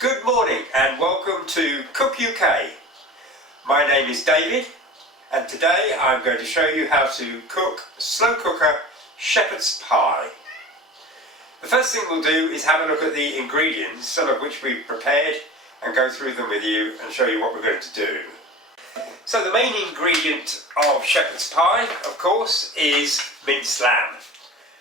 Good morning and welcome to Cook UK. My name is David and today I'm going to show you how to cook slow cooker shepherd's pie. The first thing we'll do is have a look at the ingredients, some of which we've prepared, and go through them with you and show you what we're going to do. So the main ingredient of shepherd's pie, of course, is minced lamb.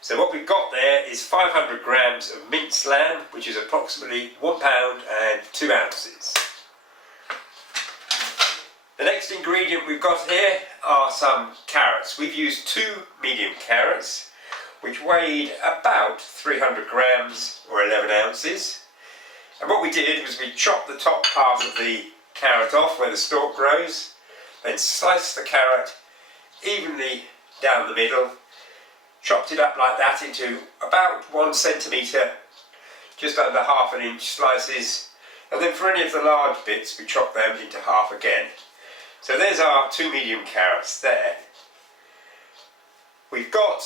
So what we've got there is 500 grams of minced lamb, which is approximately 1 pound and 2 ounces. The next ingredient we've got here are some carrots. We've used 2 medium carrots, which weighed about 300 grams or 11 ounces. And what we did was we chopped the top part of the carrot off where the stalk grows, then sliced the carrot evenly down the middle, chopped it up like that into about 1 centimetre, just under ½ inch slices, and then for any of the large bits we chop them into half again. So there's our 2 medium carrots there. We've got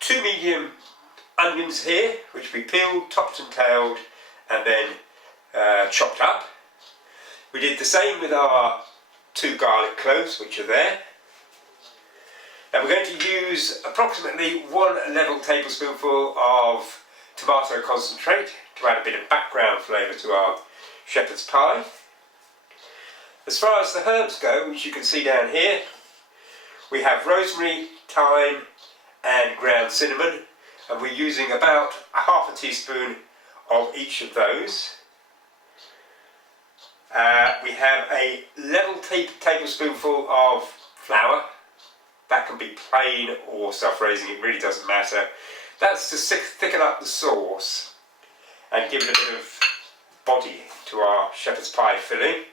2 medium onions here, which we peeled, topped and tailed, and then chopped up. We did the same with our 2 garlic cloves, which are there. Now we're going to use approximately 1 level tablespoonful of tomato concentrate to add a bit of background flavour to our shepherd's pie. As far as the herbs go, which you can see down here, we have rosemary, thyme and ground cinnamon, and we're using about ½ teaspoon of each of those. We have a level tablespoonful of flour. That can be plain or self-raising, it really doesn't matter. That's to thicken up the sauce and give it a bit of body to our shepherd's pie filling.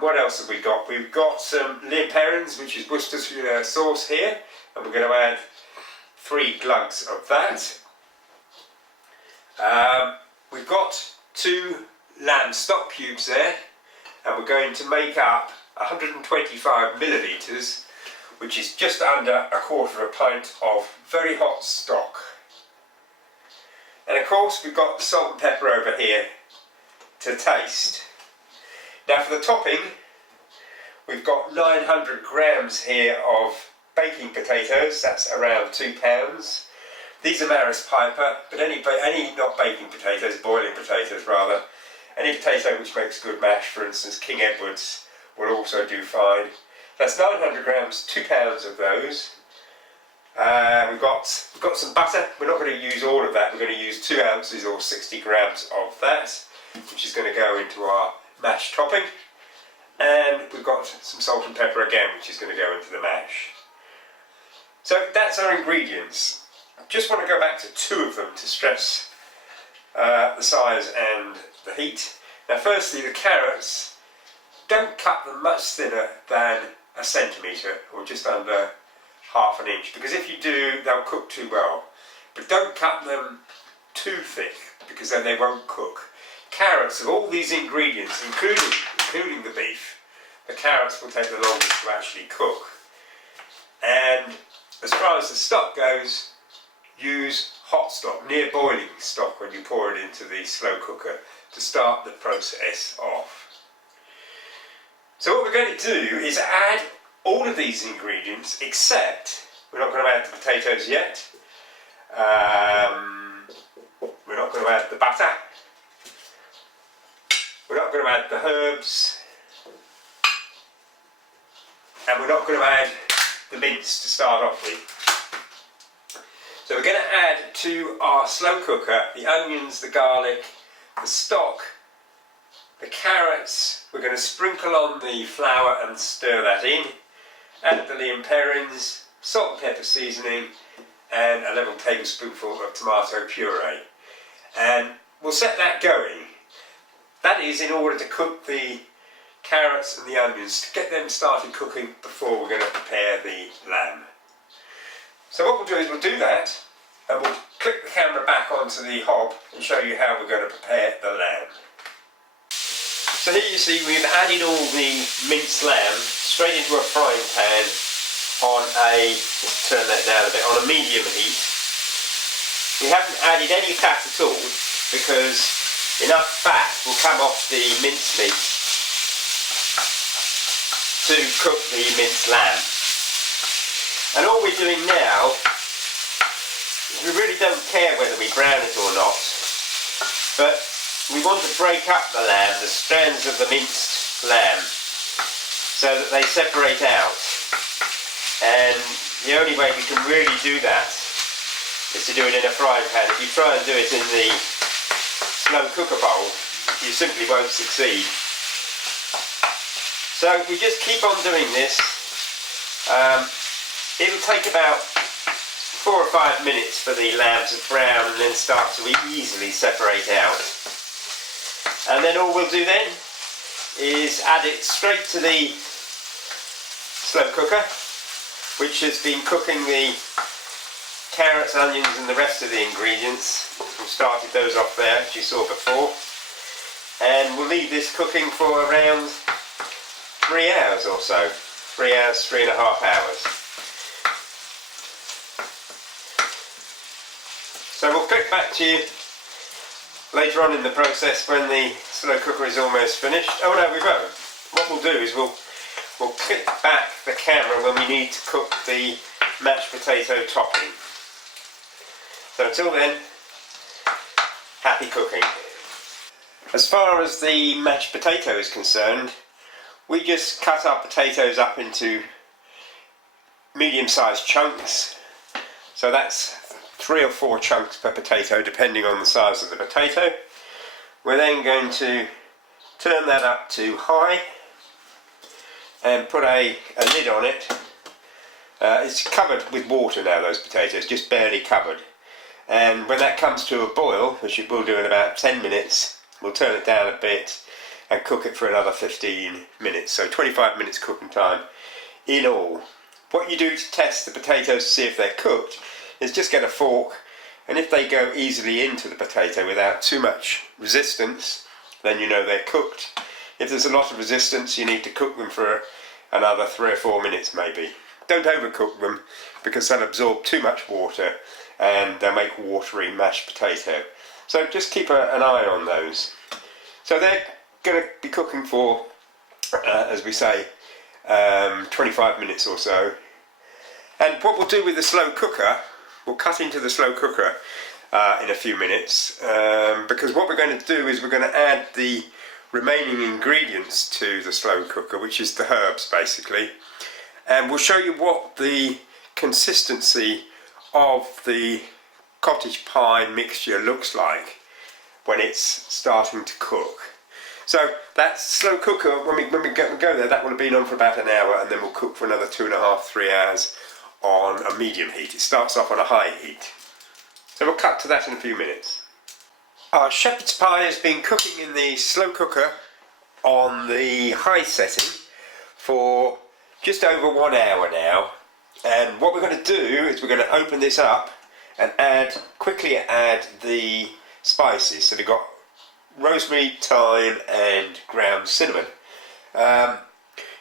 What else have we got? We've got some Lea & Perrins, which is Worcestershire sauce here, and we're going to add 3 glugs of that. We've got 2 lamb stock cubes there, and we're going to make up 125 millilitres, which is just under ¼ pint of very hot stock. And of course we've got the salt and pepper over here to taste. Now for the topping, we've got 900 grams here of baking potatoes, that's around 2 pounds. These are Maris Piper, but any not baking potatoes, boiling potatoes rather. Any potato which makes good mash, for instance King Edward's, will also do fine. That's 900 grams, 2 pounds of those. We've got some butter. We're not going to use all of that. We're going to use 2 ounces or 60 grams of that, which is going to go into our mash topping. And we've got some salt and pepper again, which is going to go into the mash. So that's our ingredients. I just want to go back to 2 of them to stress the size and the heat. Now firstly, the carrots, don't cut them much thinner than 1 centimetre or just under ½ inch, because if you do they'll cook too well. But don't cut them too thick, because then they won't cook. Carrots, of all these ingredients, including the beef, the carrots will take the longest to actually cook. And as far as the stock goes, use hot stock, near boiling stock, when you pour it into the slow cooker to start the process off. So what we're going to do is add all of these ingredients, except we're not going to add the potatoes yet. We're not going to add the butter. We're not going to add the herbs. And we're not going to add the mince to start off with. So we're going to add to our slow cooker the onions, the garlic, the stock, the carrots. We're going to sprinkle on the flour and stir that in. Add the Lea & Perrins, salt and pepper seasoning, and a level tablespoonful of tomato puree. And we'll set that going. That is in order to cook the carrots and the onions, to get them started cooking before we're going to prepare the lamb. So what we'll do is we'll do that, and we'll click the camera back onto the hob and show you how we're going to prepare the lamb. So here you see we've added all the minced lamb straight into a frying pan on a, let's turn that down a bit, on a medium heat. We haven't added any fat at all because enough fat will come off the mincemeat to cook the minced lamb. And all we're doing now, we really don't care whether we brown it or not, but we want to break up the lamb, the strands of the minced lamb, so that they separate out. And the only way we can really do that is to do it in a frying pan. If you try and do it in the slow cooker bowl, you simply won't succeed. So we just keep on doing this. It'll take about 4 or 5 minutes for the lamb to brown and then start to easily separate out. And then all we'll do then is add it straight to the slow cooker, which has been cooking the carrots, onions and the rest of the ingredients. We started those off there, as you saw before. And we'll leave this cooking for around 3 hours or so. 3 hours, 3.5 hours. So we'll click back to you later on in the process when the slow cooker is almost finished. Oh no, we won't. What we'll do is we'll click back the camera when we need to cook the mashed potato topping. So until then, happy cooking. As far as the mashed potato is concerned, we just cut our potatoes up into medium-sized chunks. So that's 3 or 4 chunks per potato, depending on the size of the potato. We're then going to turn that up to high and put a lid on it. It's covered with water now, those potatoes, just barely covered. And when that comes to a boil, which it will do in about 10 minutes, we'll turn it down a bit and cook it for another 15 minutes. So 25 minutes cooking time in all. What you do to test the potatoes to see if they're cooked is just get a fork, and if they go easily into the potato without too much resistance, then you know they're cooked. If there's a lot of resistance, you need to cook them for another 3 or 4 minutes maybe. Don't overcook them, because they'll absorb too much water and they'll make watery mashed potato. So just keep an eye on those. So they're going to be cooking for, as we say, 25 minutes or so. And what we'll do with the slow cooker, we'll cut into the slow cooker in a few minutes, because what we're going to do is we're going to add the remaining ingredients to the slow cooker, which is the herbs basically, and we'll show you what the consistency of the cottage pie mixture looks like when it's starting to cook. So that slow cooker, when we go there, that will have been on for about an hour, and then we'll cook for another 2.5 to 3 hours on a medium heat. It starts off on a high heat. So we'll cut to that in a few minutes. Our shepherd's pie has been cooking in the slow cooker on the high setting for just over 1 hour now. And what we're going to do is we're going to open this up and quickly add the spices. So we've got rosemary, thyme and ground cinnamon.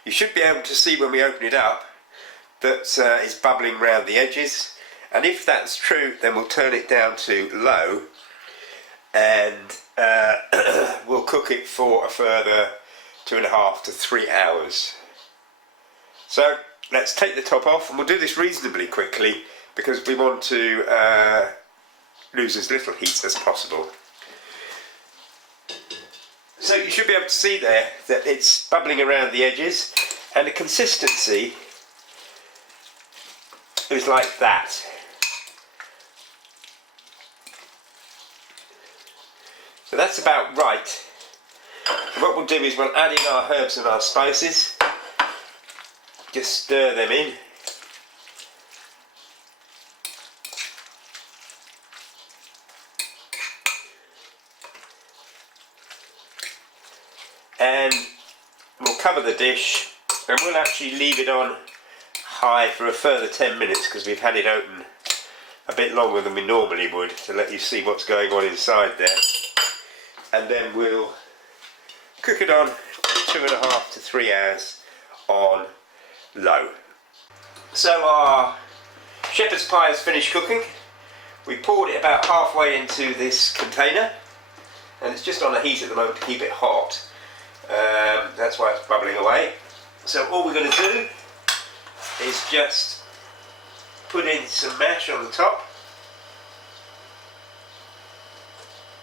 You should be able to see when we open it up that it's bubbling round the edges, and if that's true, then we'll turn it down to low and we'll cook it for a further 2.5 to 3 hours. So let's take the top off, and we'll do this reasonably quickly because we want to lose as little heat as possible. So you should be able to see there that it's bubbling around the edges, and the consistency is like that. So that's about right. What we'll do is we'll add in our herbs and our spices. Just stir them in. And we'll cover the dish, and we'll actually leave it on high for a further 10 minutes because we've had it open a bit longer than we normally would, to let you see what's going on inside there. And then we'll cook it on 2.5 to 3 hours on low. So our shepherd's pie is finished cooking. We poured it about halfway into this container, and it's just on the heat at the moment to keep it hot. That's why it's bubbling away. So all we're going to do is just put in some mash on the top,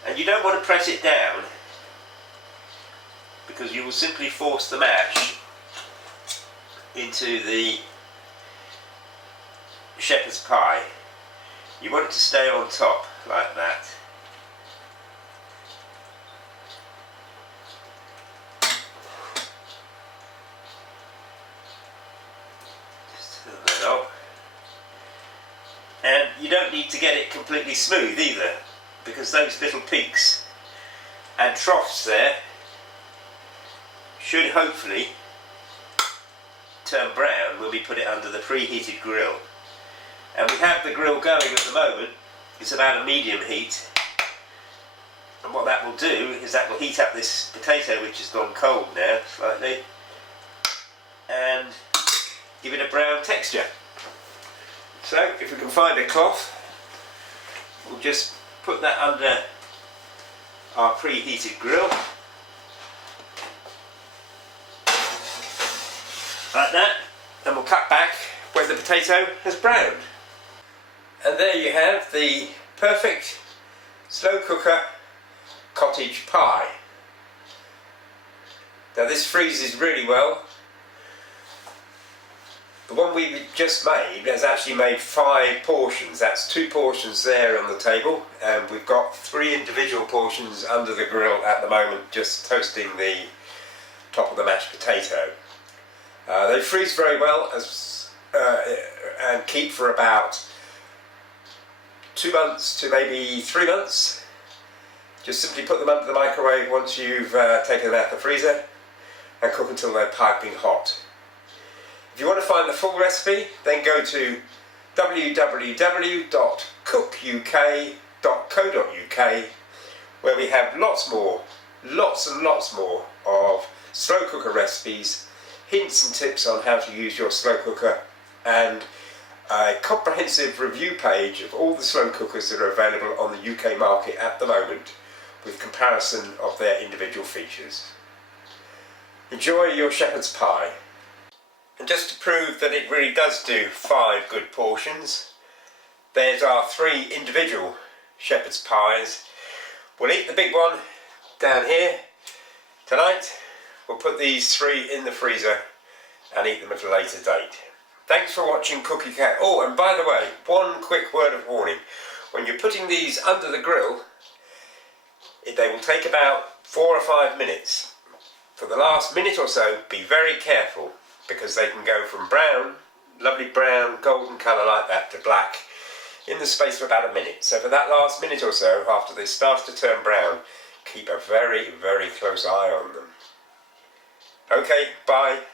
and you don't want to press it down because you will simply force the mash into the shepherd's pie. You want it to stay on top like that. Just turn that up. And you don't need to get it completely smooth either, because those little peaks and troughs there should hopefully turn brown when we put it under the preheated grill. And we have the grill going at the moment. It's about a medium heat, and what that will do is that will heat up this potato, which has gone cold now slightly, and give it a brown texture. So if we can find a cloth, we'll just put that under our preheated grill like that, and we'll cut back when the potato has browned. And there you have the perfect slow cooker cottage pie. Now this freezes really well. The one we just made has actually made 5 portions. That's 2 portions there on the table, and we've got 3 individual portions under the grill at the moment, just toasting the top of the mashed potato. They freeze very well and keep for about 2 months to maybe 3 months. Just simply put them under the microwave once you've taken them out of the freezer and cook until they're piping hot. If you want to find the full recipe, then go to www.cookuk.co.uk, where we have lots and lots more of slow cooker recipes, hints and tips on how to use your slow cooker, and a comprehensive review page of all the slow cookers that are available on the UK market at the moment, with comparison of their individual features. Enjoy your shepherd's pie. And just to prove that it really does do 5 good portions, there's our 3 individual shepherd's pies. We'll eat the big one down here tonight. We'll put these 3 in the freezer and eat them at a later date. Thanks for watching Cookie Cat. Oh, and by the way, one quick word of warning. When you're putting these under the grill, they will take about 4 or 5 minutes. For the last minute or so, be very careful, because they can go from brown, lovely brown, golden colour like that, to black in the space of about a minute. So for that last minute or so, after they start to turn brown, keep a very, very close eye on them. Okay, bye.